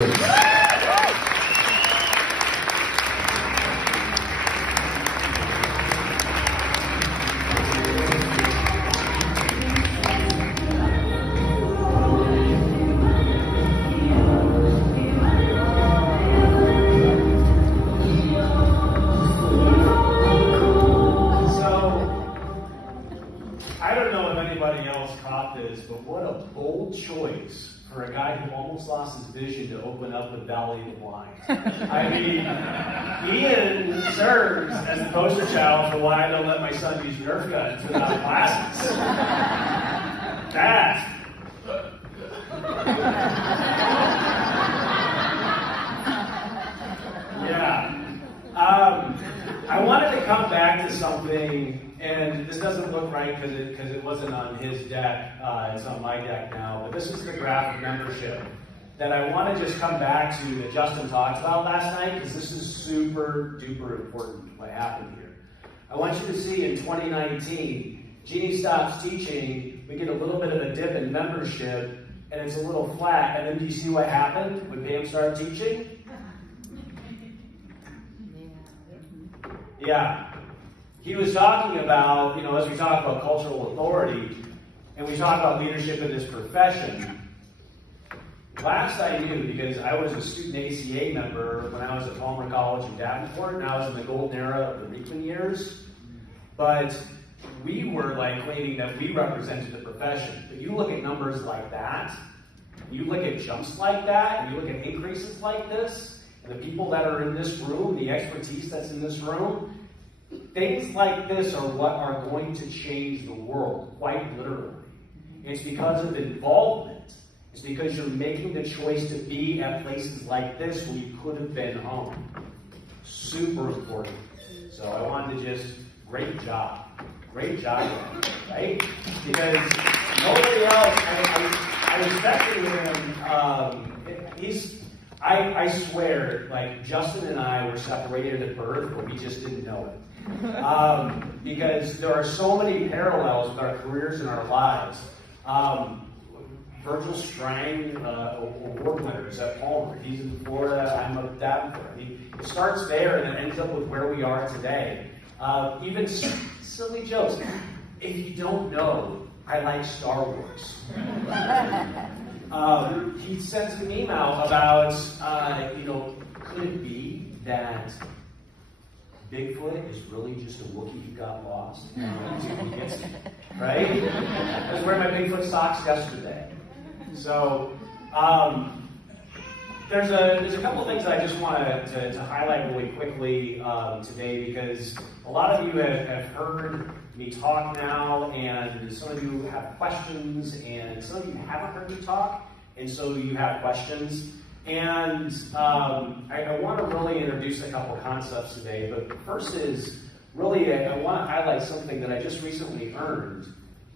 But what a bold choice for a guy who almost lost his vision to open up the Valley of the Blind. I mean, Ian serves as the poster child for why I don't let my son use Nerf guns without glasses. That. Yeah. I wanted to come back to something, and this doesn't look right because it wasn't on his deck, it's on my deck now, but this is the graph of membership that I want to just come back to that Justin talked about last night, because this is super duper important what happened here. I want you to see in 2019, Jeannie stops teaching, we get a little bit of a dip in membership, and it's a little flat, and then do you see what happened when Pam started teaching? Yeah. He was talking about, as we talk about cultural authority, and we talk about leadership in this profession, last I knew, because I was a student ACA member when I was at Palmer College in Davenport, and I was in the golden era of the Riekman years, but we were claiming that we represented the profession. But you look at numbers like that, you look at jumps like that, and you look at increases like this, and the people that are in this room, the expertise that's in this room, things like this are what are going to change the world, quite literally. It's because of involvement. It's because you're making the choice to be at places like this when you could have been home. Super important. So I wanted to great job, right? Because nobody else, I respected him, I swear, Justin and I were separated at birth, but we just didn't know it. Because there are so many parallels with our careers and our lives. Virgil Strang, award winners at Palmer. He's in Florida, I'm up at Davenport. It starts there and it ends up with where we are today. Even silly jokes. If you don't know, I like Star Wars. He sent an email about, could it be that Bigfoot is really just a Wookiee who got lost? Right? I was wearing my Bigfoot socks yesterday. So, there's a couple things I just want to highlight really quickly today, because a lot of you have heard me talk now, and some of you have questions, and some of you haven't heard me talk, and so you have questions. And I want to really introduce a couple concepts today, but first is really I want to highlight something that I just recently earned,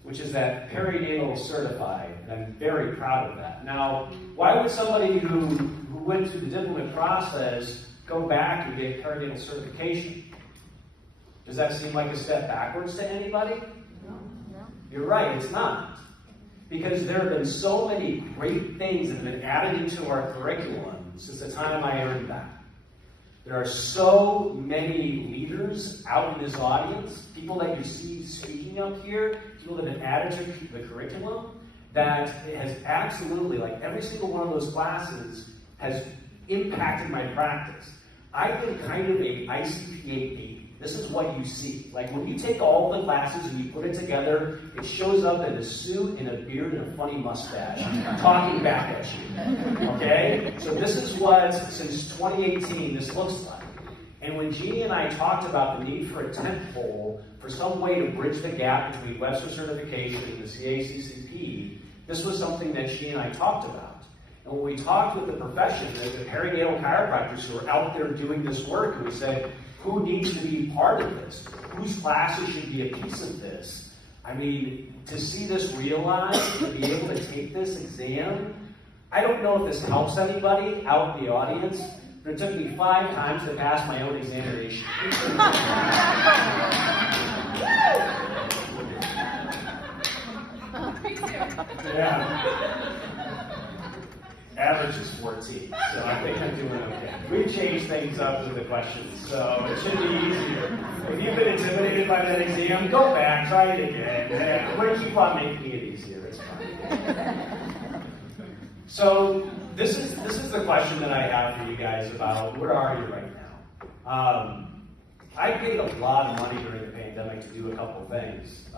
which is that perinatal certified, and I'm very proud of that. Now, why would somebody who went through the diplomat process go back and get perinatal certification? Does that seem like a step backwards to anybody? No. You're right, it's not. Because there have been so many great things that have been added into our curriculum since the time I earned that. There are so many leaders out in this audience, people that you see speaking up here, people that have been added to the curriculum, that it has absolutely, every single one of those classes has impacted my practice. I've been kind of a ICPA baby. This is what you see. When you take all the classes and you put it together, it shows up in a suit and a beard and a funny mustache, talking back at you. Okay? So this is what, since 2018, this looks like. And when Jeannie and I talked about the need for a tent pole, for some way to bridge the gap between Webster Certification and the ICPA, this was something that she and I talked about. And when we talked with the profession, the perinatal chiropractors who are out there doing this work, and we said, who needs to be part of this? Whose classes should be a piece of this? I mean, to see this realized, to be able to take this exam, I don't know if this helps anybody out in the audience, but it took me 5 times to pass my own examination. Yeah. Average is 14, so I think I'm doing okay. We've changed things up with the questions, so it should be easier. If you've been intimidated by that exam, go back, try it again. We're going to keep on making it easier. It's fine. So this is the question that I have for you guys about where are you right now? I paid a lot of money during the pandemic to do a couple things.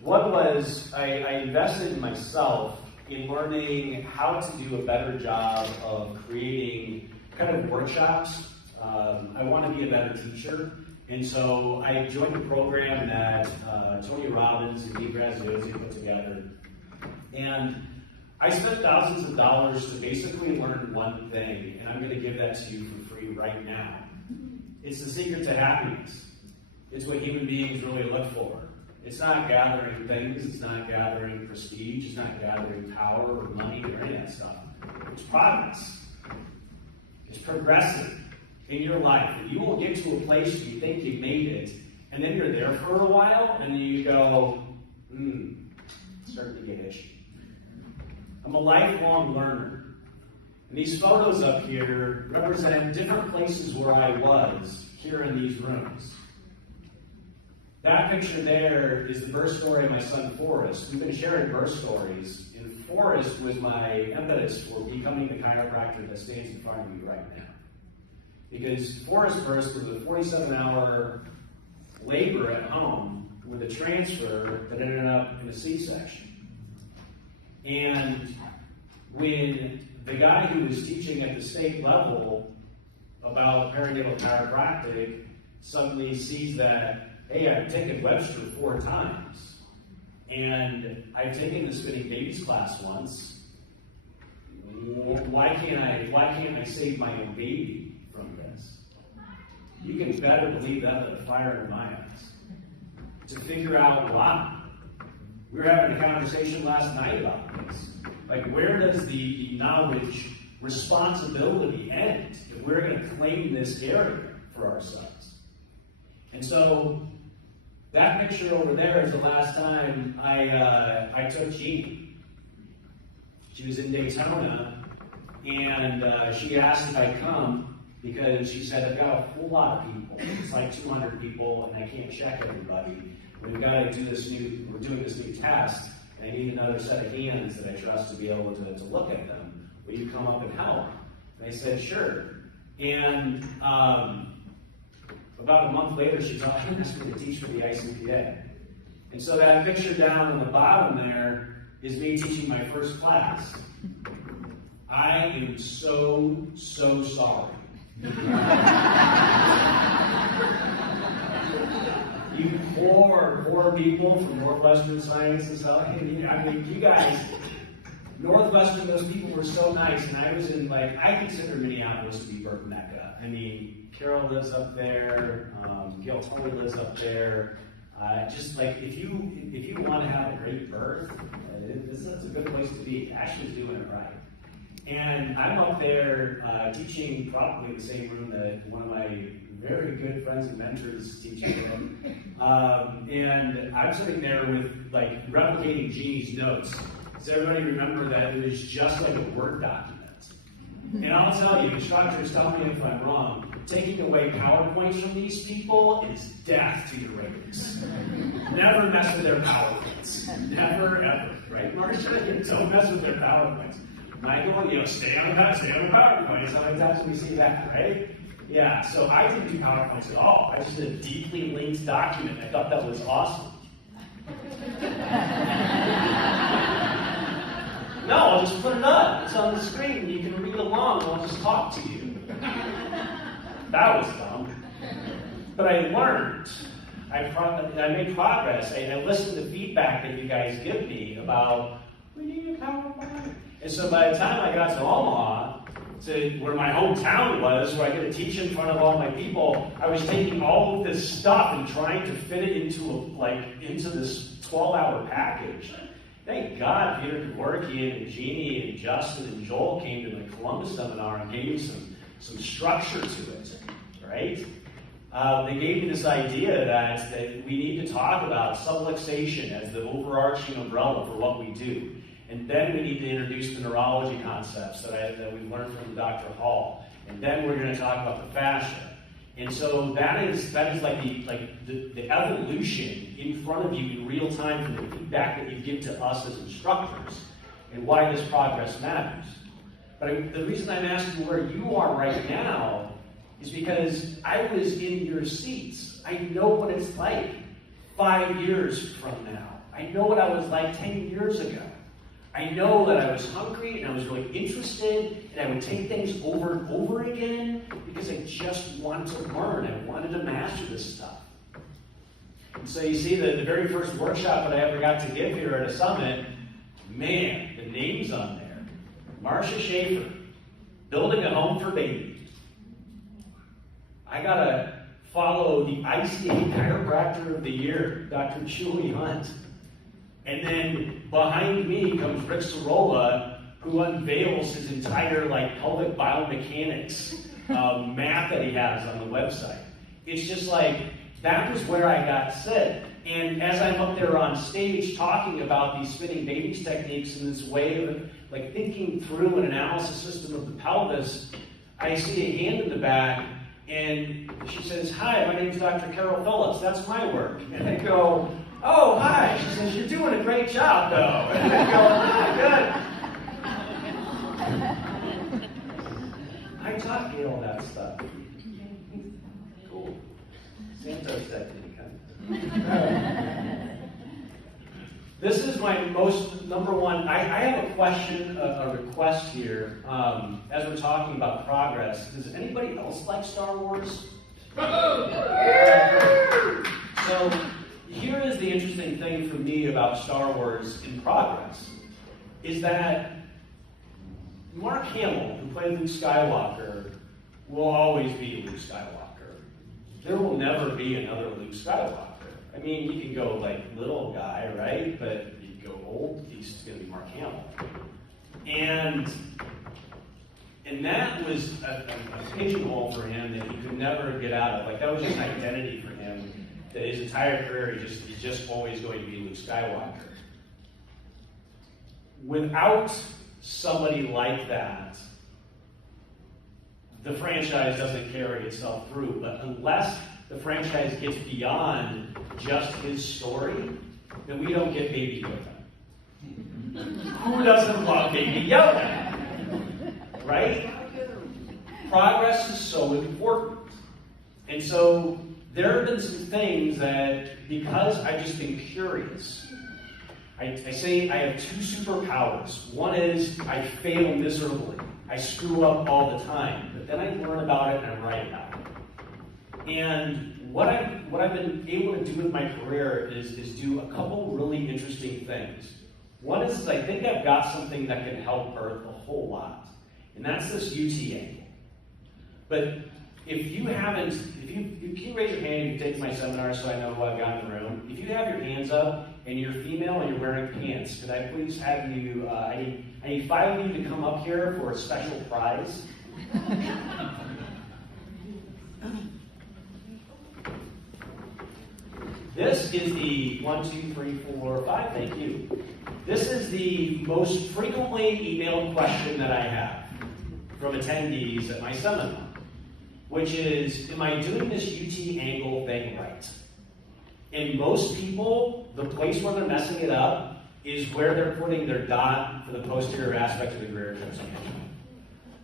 One was I invested in myself in learning how to do a better job of creating kind of workshops. I want to be a better teacher, and so I joined a program that Tony Robbins and Dee Graziosi put together. And I spent thousands of dollars to basically learn one thing, and I'm going to give that to you for free right now. It's the secret to happiness. It's what human beings really look for. It's not gathering things, it's not gathering prestige, it's not gathering power or money or any of that stuff. It's progress. It's progressing in your life. You will get to a place where you think you've made it, and then you're there for a while, and then you go, it's starting to get itchy. I'm a lifelong learner. And these photos up here represent different places where I was here in these rooms. That picture there is the birth story of my son Forrest. We've been sharing birth stories, and Forrest was my impetus for becoming the chiropractor that stands in front of you right now. Because Forrest's birth was a 47-hour labor at home with a transfer that ended up in a C-section. And when the guy who was teaching at the state level about perinatal chiropractic suddenly sees that, hey, I've taken Webster 4 times, and I've taken the spinning babies class once. Why can't I save my own baby from this? You can better believe that lit a fire in my eyes. To figure out why. We were having a conversation last night about this. Like, where does the knowledge responsibility end if we're going to claim this area for ourselves? And so, that picture over there is the last time I took Jeannie. She was in Daytona, and she asked if I'd come because she said, I've got a whole lot of people. It's like 200 people, and I can't check everybody. We've got to do this we're doing this new test, and I need another set of hands that I trust to be able to look at them. Will you come up and help? And I said, sure. And about a month later, she thought, I'm just going to teach for the ICPA. And so that picture down on the bottom there is me teaching my first class. I am so sorry. You poor people from Northwestern Science and stuff. I mean, you guys, Northwestern, those people were so nice, and I was in, I consider Minneapolis to be Burke Mecca. I mean, Carol lives up there, Gail Tully lives up there. Just if you want to have a great birth, this is a good place to be. Ashley's doing it right. And I'm up there teaching probably in the same room that one of my very good friends and mentors teaching in. And I'm sitting there with replicating Jeannie's notes. Does everybody remember that it was just like a Word document? And I'll tell you, instructors, tell me if I'm wrong, taking away PowerPoints from these people is death to your ratings. Never mess with their PowerPoints. Never, ever. Right, Marcia? Don't mess with their PowerPoints. Michael, stay on the PowerPoint. How many times do we see that, right? Yeah, so I didn't do PowerPoints at all. I just did a deeply linked document. I thought that was awesome. No, I'll just put it up. It's on the screen. You can read along. I'll just talk to you. That was dumb. But I learned. I made progress. I listened to feedback that you guys give me about, we need a PowerPoint. And so by the time I got to Omaha, to where my hometown was, where I get to teach in front of all my people, I was taking all of this stuff and trying to fit it into this 12-hour package. Thank God Peter Kevorkian and Jeannie and Justin and Joel came to the Columbus seminar and gave me some structure to it, right? They gave me this idea that we need to talk about subluxation as the overarching umbrella for what we do. And then we need to introduce the neurology concepts that we learned from Dr. Hall. And then we're going to talk about the fascia. And so that is like the evolution in front of you in real time from the feedback that you give to us as instructors and why this progress matters. But the reason I'm asking where you are right now is because I was in your seats. I know what it's like 5 years from now. I know what I was like 10 years ago. I know that I was hungry and I was really interested and I would take things over and over again because I just wanted to learn. I wanted to master this stuff. And so you see the very first workshop that I ever got to give here at a summit, man, the name's on there. Marcia Schaefer, Building a Home for Babies. I got to follow the ICPA Chiropractor of the Year, Dr. Julie Hunt. And then behind me comes Rick Sorolla, who unveils his entire pelvic biomechanics map that he has on the website. It's just like, that was where I got set. And as I'm up there on stage talking about these spinning babies techniques and this way of thinking through an analysis system of the pelvis, I see a hand in the back, and she says, "Hi, my name is Dr. Carol Phillips. That's my work." And I go, "Oh, hi." She says, "You're doing a great job, though." And I go, "Good." I taught Gail that stuff. Cool. Santos technique. This is my number one. I have a question, a request here. As we're talking about progress, does anybody else like Star Wars? So here is the interesting thing for me about Star Wars in progress, is that Mark Hamill, who played Luke Skywalker, will always be Luke Skywalker. There will never be another Luke Skywalker. I mean, you can go little guy, right? But you go old, he's going to be Mark Hamill. And that was a pigeonhole for him that he could never get out of. That was just an identity for him, that his entire career he's just always going to be Luke Skywalker. Without somebody like that, the franchise doesn't carry itself through. But unless the franchise gets beyond just his story, then we don't get Baby Yoda. Who doesn't love Baby Yoda? Right? Progress is so important. And so there have been some things that, because I've just been curious, I say I have two superpowers. One is I fail miserably. I screw up all the time. But then I learn about it and I write about it. And what I've been able to do with my career is do a couple really interesting things. One is I think I've got something that can help birth a whole lot. And that's this UT angle. But if you raise your hand, you take my seminar so I know who I've got in the room. If you have your hands up and you're female and you're wearing pants, could I please have you, I need 5 of you to come up here for a special prize. This is the 1, 2, 3, 4, 5, thank you. This is the most frequently emailed question that I have from attendees at my seminar, which is, am I doing this UT angle thing right? And most people, the place where they're messing it up is where they're putting their dot for the posterior aspect of the greater transcendental.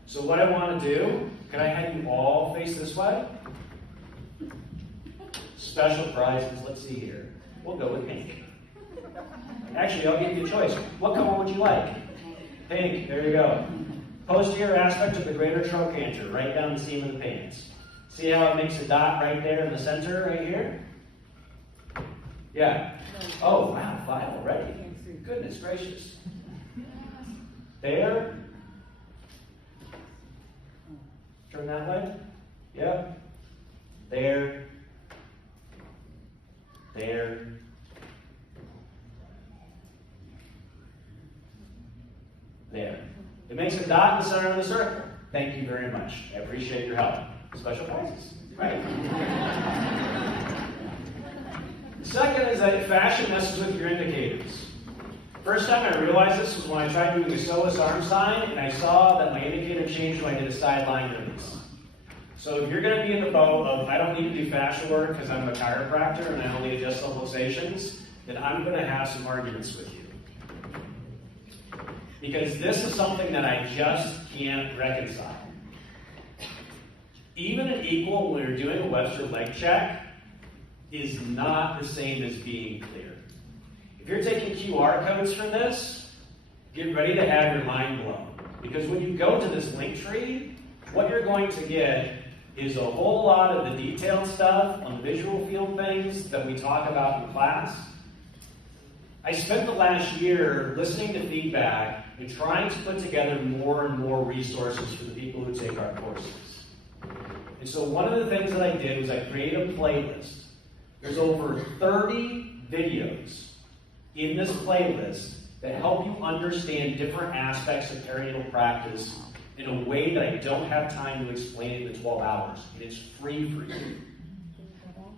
So what I want to do, can I have you all face this way? Special prizes, let's see here. We'll go with pink. Actually, I'll give you a choice. What color would you like? Pink, there you go. Posterior aspect of the greater trochanter, right down the seam of the pants. See how it makes a dot right there in the center, right here? Yeah. Oh, wow, 5 already. Goodness gracious. There. Turn that way. Yep. There. There. There. It makes a dot in the center of the circle. Thank you very much. I appreciate your help. Special prizes. Right. The second is that fascia messes with your indicators. First time I realized this was when I tried doing a psoas arm sign, and I saw that my indicator changed when I did a sideline release. So if you're going to be in the boat of, I don't need to do fascia work because I'm a chiropractor and I only adjust subluxations, then I'm going to have some arguments with you. Because this is something that I just can't reconcile. Even an equal when you're doing a Webster leg check is not the same as being clear. If you're taking QR codes from this, get ready to have your mind blown. Because when you go to this link tree, what you're going to get is a whole lot of the detailed stuff on the visual field things that we talk about in class. I spent the last year listening to feedback and trying to put together more and more resources for the people who take our courses. And so one of the things that I did was I created a playlist. There's over 30 videos in this playlist that help you understand different aspects of perinatal practice in a way that I don't have time to explain it in 12 hours. And it's free for you.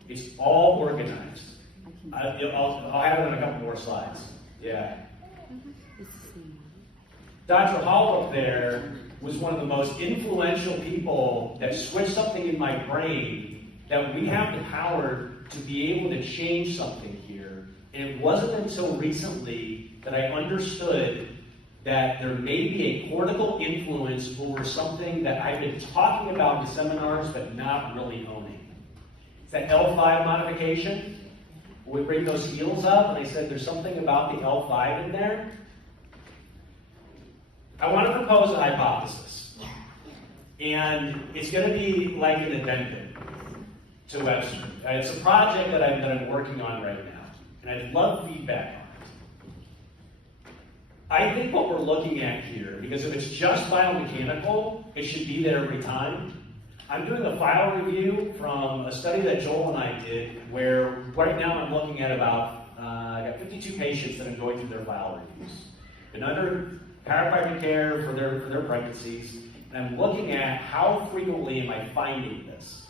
It's all organized. I'll have it on a couple more slides. Yeah. Dr. Hall up there was one of the most influential people that switched something in my brain that we have the power to be able to change something here. And it wasn't until recently that I understood that there may be a cortical influence over something that I've been talking about in seminars but not really owning. It's that L5 modification. We bring those heels up, and I said there's something about the L5 in there. I want to propose a hypothesis. And it's going to be like an addendum to Webster. It's a project that I'm working on right now, and I'd love feedback on it. I think what we're looking at here, because if it's just biomechanical, it should be there every time. I'm doing a file review from a study that Joel and I did, where right now I'm looking at about, I got 52 patients that I'm going through their file reviews. Been under chiropractic care for their pregnancies, and I'm looking at how frequently am I finding this,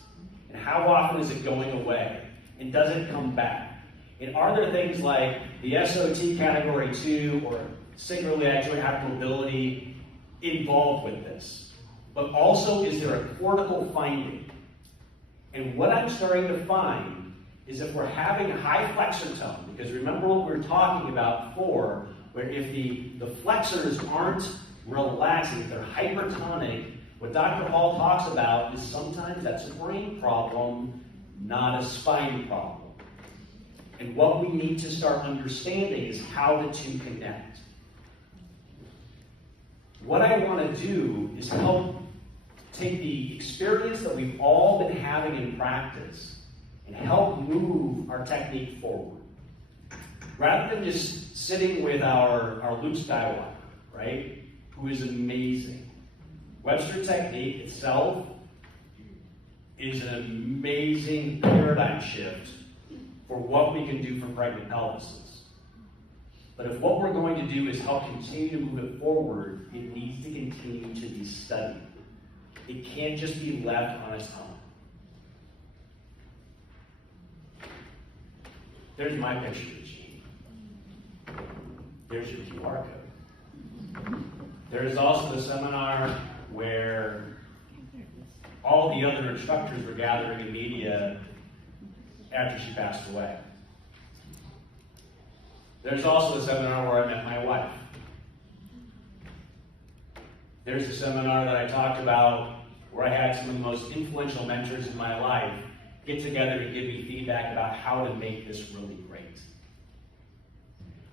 and how often is it going away, and does it come back? And are there things like the SOT category 2 or sacroiliac joint hypermobility involved with this? But also, is there a cortical finding? And what I'm starting to find is if we're having a high flexor tone, because remember what we were talking about before, where if the flexors aren't relaxing, if they're hypertonic, what Dr. Hall talks about is sometimes that's a brain problem, not a spine problem. And what we need to start understanding is how the two connect. What I want to do is help take the experience that we've all been having in practice and help move our technique forward. Rather than just sitting with our Luke Skywalker, right, who is amazing. Webster technique itself is an amazing paradigm shift for what we can do for pregnant pelvises. But if what we're going to do is help continue to move it forward, it needs to continue to be studied. It can't just be left on its own. There's my picture machine. There's your QR code. There's also the seminar where all the other instructors were gathering in media after she passed away. There's also the seminar where I met my wife. There's the seminar that I talked about where I had some of the most influential mentors in my life get together to give me feedback about how to make this really great.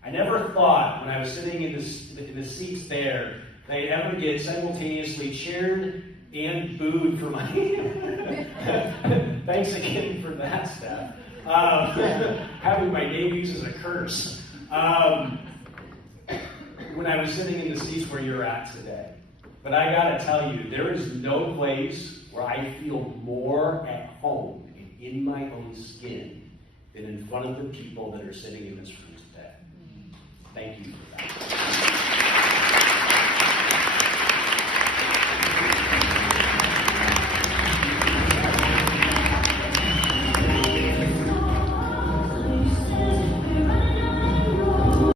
I never thought when I was sitting in the seats there that I'd ever get simultaneously cheered and booed for my thanks again for that stuff. Having my name used as a curse. When I was sitting in the seats where you're at today. But I gotta tell you, there is no place where I feel more at home and in my own skin than in front of the people that are sitting in this room today. Thank you for that.